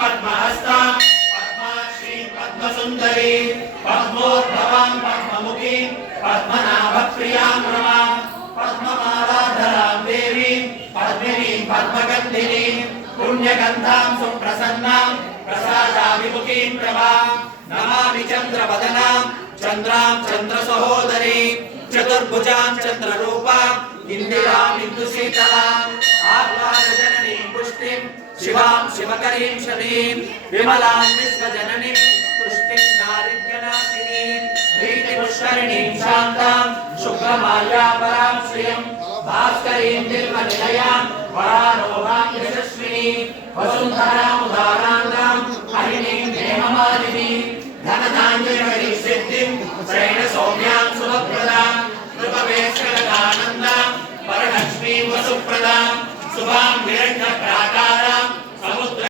पद्महस्तां पद्माक्षीं पद्मसुन्दरी पद्मोद्भवां पद्ममुखीं पद्मनाभप्रियां रमां पद्ममालाधरां देवीं पद्मिनीं पद्मगन्धिनीं पुण्यगन्धां सुप्रसन्नां प्रसादाभिमुखीं प्रभां नमामि चन्द्रवदनां चन्द्रां चन्द्रसहोदरीं चतुर्भुजां चन्द्ररूपां इन्दिराम् इन्दुशीतलाम् आह्लादजननीं पुष्टिं शिवां शिवकरीं शमीं विमलां विश्वजननीं तुष्टिं दारिद्र्यनाशिनीं प्रीतिपुष्करिणीं शान्तां शुक्लमाल्यापरां श्रियं भास्करीं निर्मलयां वरारोहां यशस्विनीं वसुन्धरामुदारान्तां हरिणीं हेममालिनीं धनधान्यकरीं सिद्धिं शयनसौम्यां शुभप्रदां नृपवेशकदानन्दां वरलक्ष्मीं वसुप्रदां शुभां हिरण्यप्राकां